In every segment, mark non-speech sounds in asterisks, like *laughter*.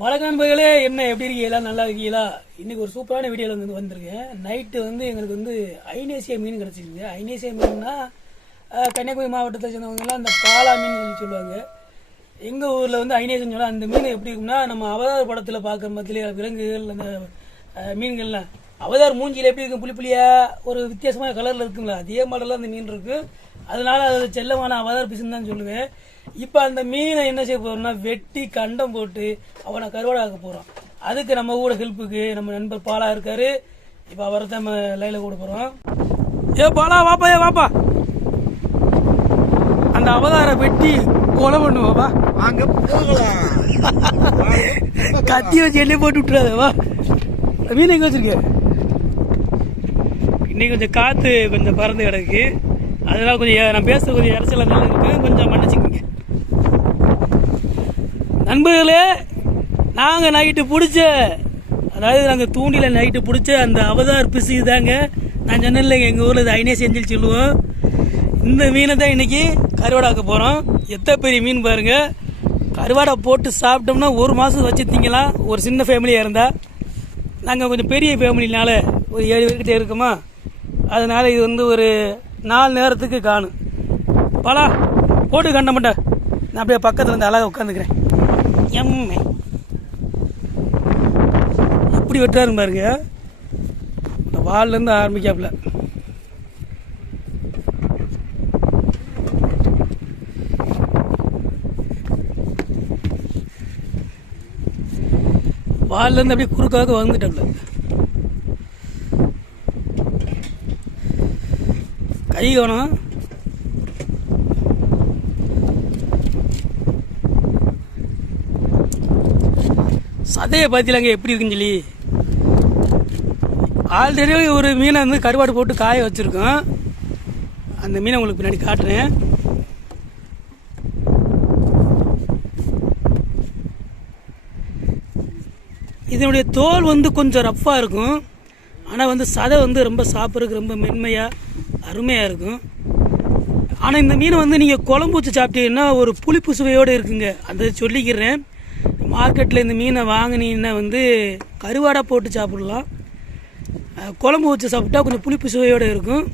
வழக்கான்பர்களே என்ன எப்படி இருக்கீங்களா? நல்லா இருக்கீங்களா? இன்னைக்கு ஒரு சூப்பரான வீடியோவில் வந்து வந்திருக்கேன். நைட்டு வந்து எங்களுக்கு வந்து ஐநேசிய மீன் கிடச்சிருக்கு ஐநேசிய மீன்னா கன்னியாகுமரி மாவட்டத்தை சேர்ந்தவங்கலாம் அந்த பாலா மீன் சொல்லி சொல்லுவாங்க. எங்கள் ஊரில் வந்து ஐநேசியம் சொன்னால் அந்த மீன் எப்படி இருக்கும்னா நம்ம அவதார படத்தில் பார்க்குற மத்தியில விலங்குகள் அந்த மீன்கள்லாம். அவதார் மூஞ்சியில் எப்படி இருக்கும்? புளி புளியாக ஒரு வித்தியாசமான கலரில் இருக்குங்களா? அதே மாடலில் அந்த மீன் இருக்குது அதனால அது செல்லமான அவதார் பிசுன்னு தான் சொல்லுவேன். இப்போ அந்த மீனை என்ன செய்ய போறோம்னா வெட்டி கண்டம் போட்டு அவனை கருவாடை ஆக்க போகிறோம் அதுக்கு நம்ம கூட ஹெல்ப்புக்கு நம்ம நண்பர் பாலா இருக்காரு. இப்போ அவரை தான் நம்ம லைனில் கூட போகிறோம் ஏ பாலா வாப்பா ஏ வாப்பா. அந்த அவதாரை வெட்டி கொலை பண்ணுவாப்பா வாங்க *laughs* கத்தி வச்சு எண்ணெய் போட்டு விட்டுறாத வா. மீன் எங்க வச்சிருக்க? இன்னைக்கு கொஞ்சம் காத்து கொஞ்சம் பறந்து கிடக்கு. அதெல்லாம் கொஞ்சம் நான் பேசுறது கொஞ்சம் இறச்சல நல்லா இருக்கேன் கொஞ்சம் மன்னிச்சுக்கோங்க. நண்பர்களே நாங்கள் நைட்டு பிடிச்ச அதாவது நாங்கள் தூண்டியில் நைட்டு பிடிச்ச அந்த அவதார் பிசு தாங்க நான் சொன்னேன்ல எங்கள் ஊரில் இது ஐனே செஞ்சில் சொல்லுவோம். இந்த மீனை தான் இன்றைக்கி கருவாடாக்க போகிறோம் எத்தனை பெரிய மீன் பாருங்கள் கருவாடை போட்டு சாப்பிட்டோம்னா ஒரு மாதம் வச்சு திங்கலாம் ஒரு சின்ன ஃபேமிலியாக இருந்தால் நாங்கள் கொஞ்சம் பெரிய ஃபேமிலினால ஒரு ஏழு பேர்கிட்ட இருக்குமா. அதனால் இது வந்து ஒரு நாலு நேரத்துக்கு காணும் பலா போட்டு கண்ட மாட்டேன் நான் அப்படியே பக்கத்தில் இருந்து அழகாக உட்காந்துக்கிறேன். எம்மை. எப்படி வெட்டாரு பாருங்க. இந்த வால்லேருந்து ஆரம்பிக்காப்புல. வால்லேருந்து அப்படியே குறுக்காக வந்துட்டாப்புல. கை கவனம் சதையை பார்த்தீங்களாங்க எப்படி இருக்குன்னு சொல்லி. ஆல்ரெடி ஒரு மீனை வந்து கருவாடு போட்டு காய வச்சுருக்கோம். அந்த மீனை உங்களுக்கு பின்னாடி காட்டுறேன். இதனுடைய தோல் வந்து கொஞ்சம் ரஃப்பாக இருக்கும். ஆனால் வந்து சதை வந்து ரொம்ப சாப்பிட்றதுக்கு ரொம்ப மென்மையாக அருமையாக இருக்கும். ஆனால் இந்த மீனை வந்து நீங்கள் குழம்பு வச்சு சாப்பிட்டீங்கன்னா ஒரு புளிப்பு சுவையோடு இருக்குங்க. அதை சொல்லிக்கிறேன். மார்க்கெட்டில் இந்த மீனை வாங்கினீங்கன்னா வந்து கருவாடாக போட்டு சாப்பிடலாம். குழம்பு வச்சு சாப்பிட்டா கொஞ்சம் புளிப்பு சுவையோடு இருக்கும்.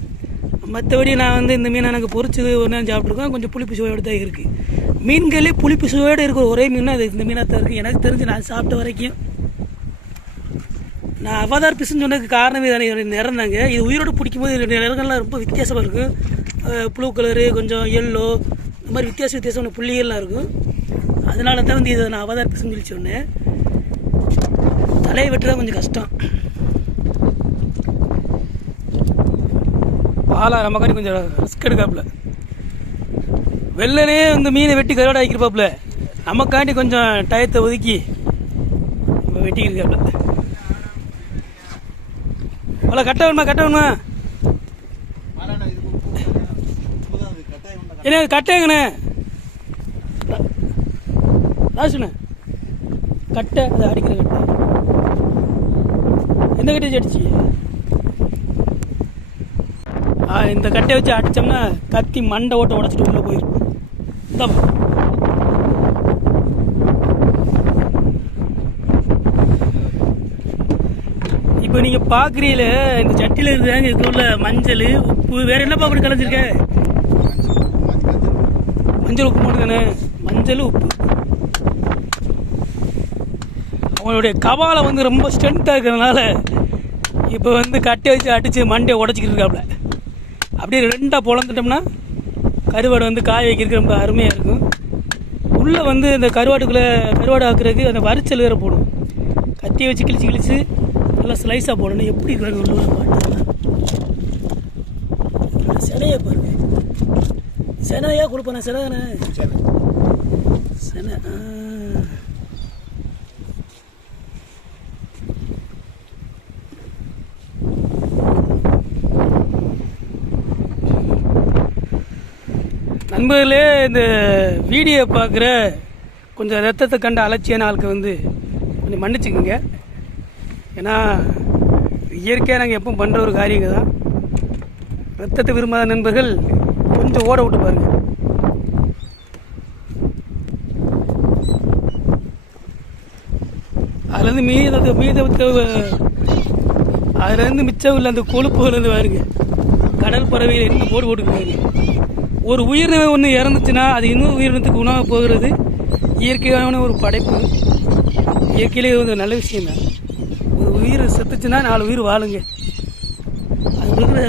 மற்றபடி நான் வந்து இந்த மீனை எனக்கு பொரிச்சது ஒரு நேரம் சாப்பிட்ருக்கேன் கொஞ்சம் புளிப்பு சுவையோடு தான் இருக்குது மீன்களே புளிப்பு சுவையோடு இருக்கிற ஒரே மீன் அது இந்த மீனாக தான் இருக்குது எனக்கு தெரிஞ்சு நான் சாப்பிட்ட வரைக்கும். நான் அவதார் பிசுன்னு சொன்னதுக்கு காரணமே தானே இதோட நிறம் தாங்க. இது உயிரோடு பிடிக்கும்போது போது நிறங்கள்லாம் ரொம்ப வித்தியாசமாக இருக்கும். ப்ளூ கலரு கொஞ்சம் எல்லோ இந்த மாதிரி வித்தியாச வித்தியாசமான புள்ளிகள்லாம் இருக்கும். அதனால தான் வந்து இதை நான் அவதார் பிசுன்னு சொல்லி சொன்னேன். தலையை வெட்டுறது கொஞ்சம் கஷ்டம். பாலா நமக்காண்டி கொஞ்சம் ரிஸ்க் எடுக்காப்புல. வெள்ளனே வந்து மீனை வெட்டி கருவாடை ஆக்கிருப்பாப்புல நமக்காண்டி கொஞ்சம் டயத்தை ஒதுக்கி வெட்டிக்கிருக்காப்புல அவ்வளோ கட்ட வேணுமா கட்ட வேணுமா? என்ன கட்டைங்கண்ணே ராசுண்ணே கட்டை அதை அடிக்கிற கட்டை. எந்த கட்டை வச்சு அடிச்சு? ஆ இந்த கட்டையை வச்சு அடித்தோம்னா கத்தி மண்டை ஓட்ட உடச்சிட்டு உள்ளே போயிடும் இந்த இப்போ நீங்கள் பார்க்குறீங்கள இந்த சட்டியில் இருக்கிறாங்க இதுக்கு உள்ள மஞ்சள் உப்பு வேற என்னப்பா அப்படி கலைஞ்சிருக்க? மஞ்சள் உப்பு மட்டும் தானே மஞ்சள் உப்பு. அவனுடைய கபாலை வந்து ரொம்ப ஸ்ட்ரென்த்தாக இருக்கிறதுனால இப்போ வந்து கட்டி வச்சு அடித்து மண்டையை உடச்சிக்கிட்டு இருக்காப்புல அப்படியே ரெண்டாக பொழந்துட்டோம்னா கருவாடு வந்து காய வைக்கிறதுக்கு ரொம்ப அருமையாக இருக்கும். உள்ளே வந்து இந்த கருவாட்டுக்குள்ளே கருவாடு ஆக்குறதுக்கு அந்த வரிச்சல் வேறு போடும். கத்தியை வச்சு கிழிச்சு கிழிச்சு நல்லா ஸ்லைஸாக போடணும். எப்படி இருக்கிறாங்க உள்ள உள்ள பாட்டு சிலையை பாருங்க. சினையாக கொடுப்பேன் சினை தானே சினை நண்பர்களே இந்த வீடியோ பார்க்குற கொஞ்சம் ரத்தத்தை கண்ட அலட்சியான ஆளுக்கு வந்து கொஞ்சம் மன்னிச்சுக்கோங்க. ஏன்னா இயற்கையாக நாங்கள் எப்பவும் பண்ணுற ஒரு காரியங்க தான் ரத்தத்தை விரும்பாத நண்பர்கள் கொஞ்சம் ஓட விட்டு பாருங்கள் அதுலேருந்து மீத மீதத்தை அதுலேருந்து மிச்சம் உள்ள அந்த கொழுப்புகள் வந்து பாருங்க. கடல் பறவைகள் என்ன போடு போட்டுருக்காங்க ஒரு உயிரினம் ஒன்று இறந்துச்சுன்னா அது இன்னொரு உயிரினத்துக்கு உணவாக போகிறது. இயற்கையான ஒரு படைப்பு. இயற்கையிலே ஒரு நல்ல விஷயம் தான் ஒரு உயிர் செத்துச்சுன்னா நாலு உயிர் வாழுங்க. அது கொடுக்குற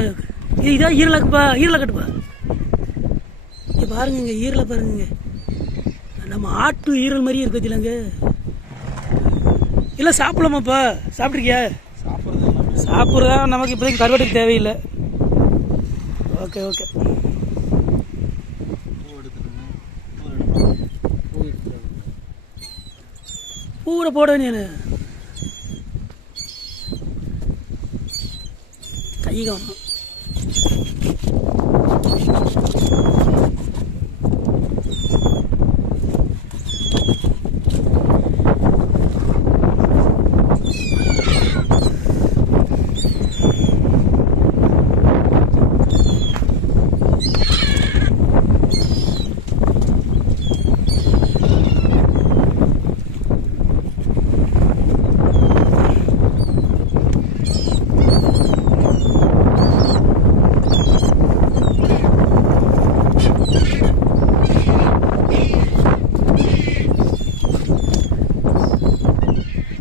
இதான் ஈரலக்குப்பா ஈரலக்கட்டுப்பா இங்கே பாருங்க இங்கே ஈரலை பாருங்க. நம்ம ஆட்டு ஈரல் மாதிரியே இருக்கு வச்சுலங்க இல்லை சாப்பிடலாமாப்பா? சாப்பிட்ருக்கியா சாப்பிட்றதா நமக்கு இப்போதைக்கு கருவாட்டுக்கு தேவையில்லை. Okay okay. பூ பூரை போட வேண்டிய கை காணும்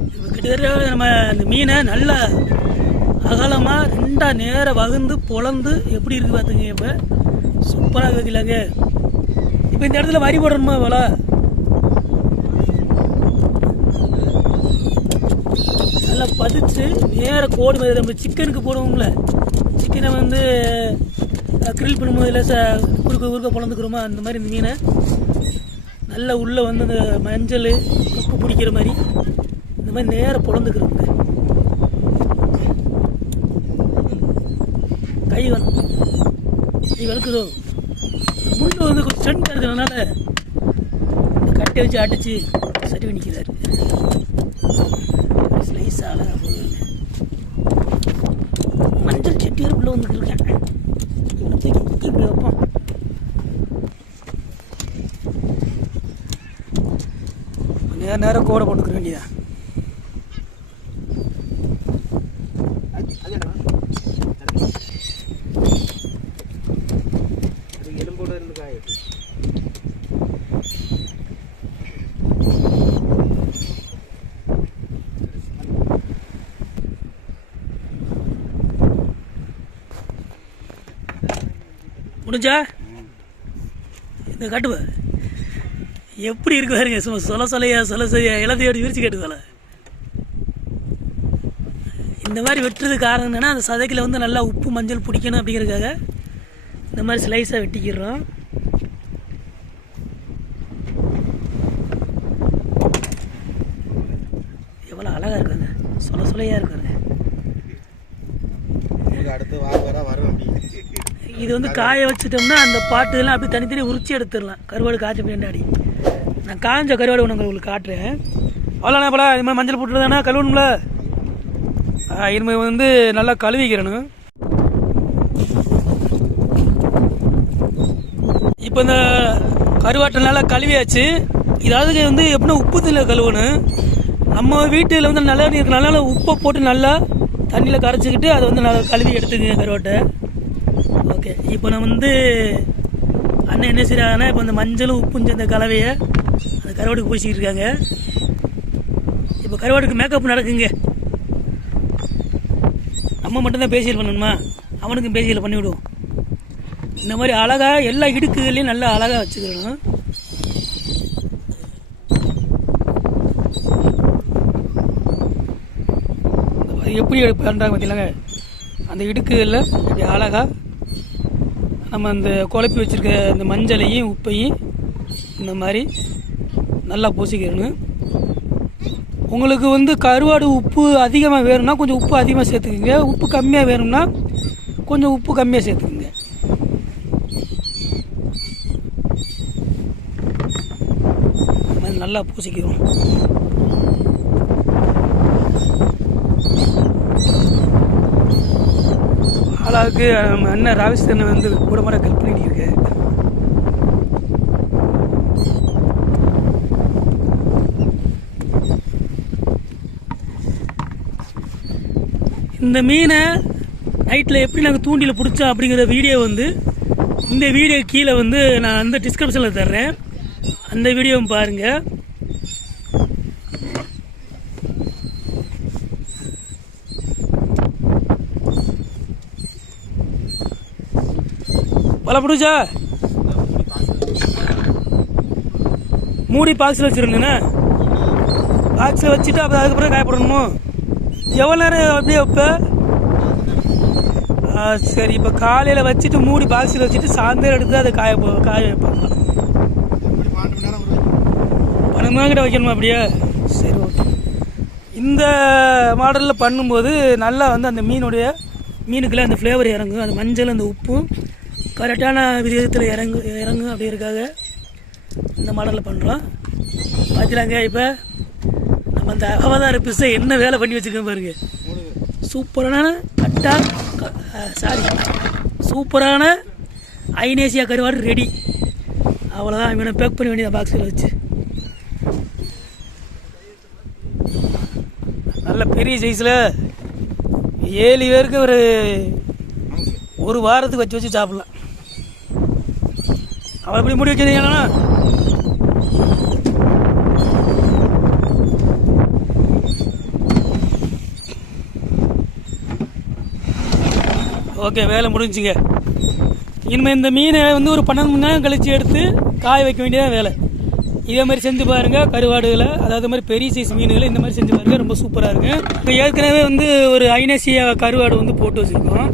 இப்போ கிட்டத்தட்ட நம்ம அந்த மீனை நல்லா அகலமாக ரெண்டாக நேரம் வகுந்து பொழந்து எப்படி இருக்குது பார்த்துங்க இப்போ? சூப்பராக இருக்குல்லங்க இப்போ இந்த இடத்துல வரி போடணுமா இவ்வளோ நல்லா பதிச்சு நேர கோடு மாதிரி நம்ம சிக்கனுக்கு போடுவோம்ல. சிக்கனை வந்து கிரில் பண்ணும்போது இல்லை ச குறுக்க குறுக்க பொழந்துக்கிறோமா அந்த மாதிரி இந்த மீனை. நல்லா உள்ளே வந்து அந்த மஞ்சள் உப்பு பிடிக்கிற மாதிரி. இந்த மாதிரி நேராக பொழந்துக்கிறோங்க கை வேணும் வெளுக்குதோ முள்ளு வந்து கொஞ்சம் ஸ்ட்ரென்த்தாக இருக்கிறதுனால கட்டை வச்சு அடிச்சு சரி பண்ணிக்கிறார். ஸ்லைஸ் அழகாக போகுது. மஞ்சள் செட்டியார் உள்ள வந்துருக்கேன் இவனை தூக்கி குத்தி இப்படி வைப்போம். நேரம் நேரம் கோடை போட்டுக்க வேண்டியதா எலும்போட இருந்து காய முடிஞ்சா? இந்த காட்டுவ எப்படி இருக்கு பாருங்க சும்மா சொல சொல்லையா சொல்ல சொலையா எல்லாத்தையும் விரிச்சு கேட்டுக்கல. இந்த மாதிரி வெட்டுறதுக்கு காரணம் என்னன்னா அந்த சதைக்கில் வந்து நல்லா உப்பு மஞ்சள் பிடிக்கணும் அப்படிங்கிறதுக்காக இந்த மாதிரி ஸ்லைஸாக வெட்டிக்கிறோம். எவ்வளோ அழகாக இருக்குங்க சொல்ல சொல்லையாக இருக்குங்க அடுத்து வார வர வரும் அப்படி. இது வந்து காய வச்சுட்டோம்னா அந்த பாட்டுலாம் அப்படியே தனித்தனி உரிச்சி எடுத்துடலாம். கருவாடு காய்ச்ச பின்னாடி நான் காஞ்ச கருவாடு ஒன்று உங்களுக்கு காட்டுறேன். அவ்வளோண்ணா போல இது மாதிரி மஞ்சள் போட்டுருதானா கழுவணும்ல? இது இனிமே வந்து நல்லா கழுவிக்கிறணும். இப்போ இந்த கருவாட்டை நல்லா கழுவியாச்சு. இதாவது வந்து எப்படின்னா உப்பு தண்ணியில் கழுவணும். நம்ம வீட்டில் வந்து நல்லா இருக்கிறனால நல்லா உப்பை போட்டு நல்லா தண்ணியில் கரைச்சிக்கிட்டு அதை வந்து நல்லா கழுவி எடுத்துக்கங்க கருவாட்டை. ஓகே. இப்போ நான் வந்து அண்ணன் என்ன செய்கிறாங்கன்னா இப்போ இந்த மஞ்சளும் உப்பும் சேர்ந்த கலவையை அந்த கருவாடுக்கு பூசிக்கிட்டு இருக்காங்க. இப்போ கருவாடுக்கு மேக்கப் நடக்குங்க. நம்ம மட்டும்தான் பேசியல் பண்ணணுமா? அவனுக்கும் பேசியல் பண்ணிவிடுவோம் இந்த மாதிரி அழகாக எல்லா இடுக்குகளையும் நல்லா அழகாக வச்சுக்கணும் எப்படி பண்ணுறாங்க பார்த்தீங்களாங்க அந்த இடுக்குகளில் இப்படி அழகாக நம்ம அந்த குழப்பி வச்சுருக்க இந்த மஞ்சளையும் உப்பையும் இந்த மாதிரி நல்லா பூசிக்கிறணும் உங்களுக்கு வந்து கருவாடு உப்பு அதிகமாக வேணும்னா கொஞ்சம் உப்பு அதிகமாக சேர்த்துக்குங்க. உப்பு கம்மியாக வேணும்னா கொஞ்சம் உப்பு கம்மியாக சேர்த்துக்குங்க. நல்லா பூசிக்கிறோம். அப்பாவுக்கு அண்ணன் ராவிஸ்தனை வந்து கூட மாதிரி ஹெல்ப் பண்ணிட்டு இந்த மீனை நைட்டில் எப்படி நாங்கள் தூண்டியில் பிடிச்சா அப்படிங்கிற வீடியோ வந்து இந்த வீடியோ கீழே வந்து நான் அந்த டிஸ்கிரிப்ஷனில் தர்றேன். அந்த வீடியோவும் பாருங்கள் வலை பிடிச்சா? மூடி பாக்ஸில் வச்சுருந்தேண்ணே பாக்ஸில் வச்சுட்டு அப்புறம் அதுக்கப்புறம் காயப்படணுமோ எவ்வளோ நேரம் அப்படியே இப்போ சரி இப்போ காலையில் வச்சுட்டு மூடி பாக்ஸில் வச்சுட்டு சாயந்தரம் எடுத்து அதை காய போ காய வைப்பாங்க பன்னெண்டு மணி கிட்ட வைக்கணுமா அப்படியே? சரி ஓகே இந்த மாடலில் பண்ணும்போது நல்லா வந்து அந்த மீனுடைய மீனுக்குள்ளே அந்த ஃப்ளேவர் இறங்கும். அந்த மஞ்சள் அந்த உப்பும் கரெக்டான விதத்தில் இறங்கு இறங்கும் அப்படி இந்த மாடலில் பண்ணுறோம் பார்த்துட்டாங்க இப்போ நம்ம அந்த அவதார பிஸை என்ன வேலை பண்ணி வச்சுருக்கோம் பாருங்க. சூப்பரான கட்டா சாரி சூப்பரான ஐனேசியா கருவாடு ரெடி அவ்வளோதான் இவனை பேக் பண்ண வேண்டிய பாக்ஸில் வச்சு. நல்ல பெரிய சைஸில் ஏழு பேருக்கு ஒரு ஒரு வாரத்துக்கு வச்சு வச்சு சாப்பிட்லாம். அவள் எப்படி முடி வச்சிருந்தீங்கன்னா ஓகே வேலை முடிஞ்சுங்க. இனிமேல் இந்த மீனை வந்து ஒரு பன்னெண்டு மணி நேரம் கழித்து எடுத்து காய வைக்க வேண்டியதான் வேலை. இதே மாதிரி செஞ்சு பாருங்கள் கருவாடுகளை அதாவது மாதிரி பெரிய சைஸ் மீன்களை இந்த மாதிரி செஞ்சு பாருங்க ரொம்ப சூப்பராக இருக்கு. இப்போ ஏற்கனவே வந்து ஒரு ஐநேசியா கருவாடு வந்து போட்டு வச்சுருக்கோம்.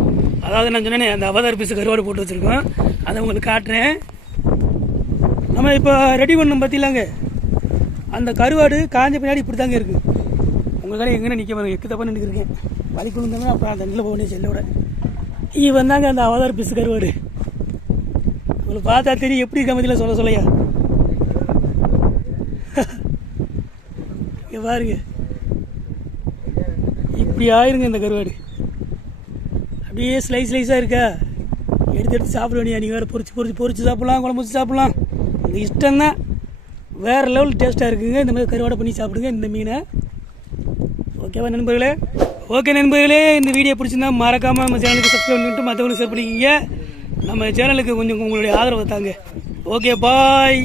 அதாவது நான் சொன்னேனே அந்த அவதார் பீஸ் கருவாடு போட்டு வச்சுருக்கோம். அதை உங்களுக்கு காட்டுறேன். நம்ம இப்போ ரெடி பண்ணோம் பார்த்திங்களாங்க அந்த கருவாடு காஞ்ச பின்னாடி இப்படி தாங்க இருக்குது உங்களுக்காக எங்கே நிற்க பாருங்க எக்கு தப்பாக நின்றுருக்கேன் வலி குழுந்தோம்னா அப்புறம் அந்த நில போகணும் செல்லோட இவன் தாங்க அந்த அவதார் பிசு கருவாடு. உங்களுக்கு பார்த்தா தெரியும் எப்படி இருக்க மதியில் சொல்ல சொல்லையா? இங்கே பாருங்க. இப்படி ஆயிருங்க இந்த கருவாடு. அப்படியே ஸ்லைஸ் ஸ்லைஸாக இருக்கா? எடுத்து எடுத்து சாப்பிட வேண்டிய நீங்கள் வேறு பொறிச்சு பொறிச்சு பொறிச்சு சாப்பிட்லாம் குழம்பு வச்சு சாப்பிட்லாம். அந்த இஷ்டம்தான் வேறு லெவல் டேஸ்ட்டாக இருக்குங்க. இந்த மாதிரி கருவாடை பண்ணி சாப்பிடுங்க இந்த மீனை. ஓகேவா நண்பர்களே? ஓகே நண்பர்களே இந்த வீடியோ பிடிச்சிருந்தா மறக்காமல் நம்ம சேனலுக்கு சப்ஸ்கிரைப் பண்ணிட்டு மற்றவங்களுக்கு ஷேர் பண்ணிக்கிங்க. நம்ம சேனலுக்கு கொஞ்சம் உங்களுடைய ஆதரவு தாங்க. Okay bye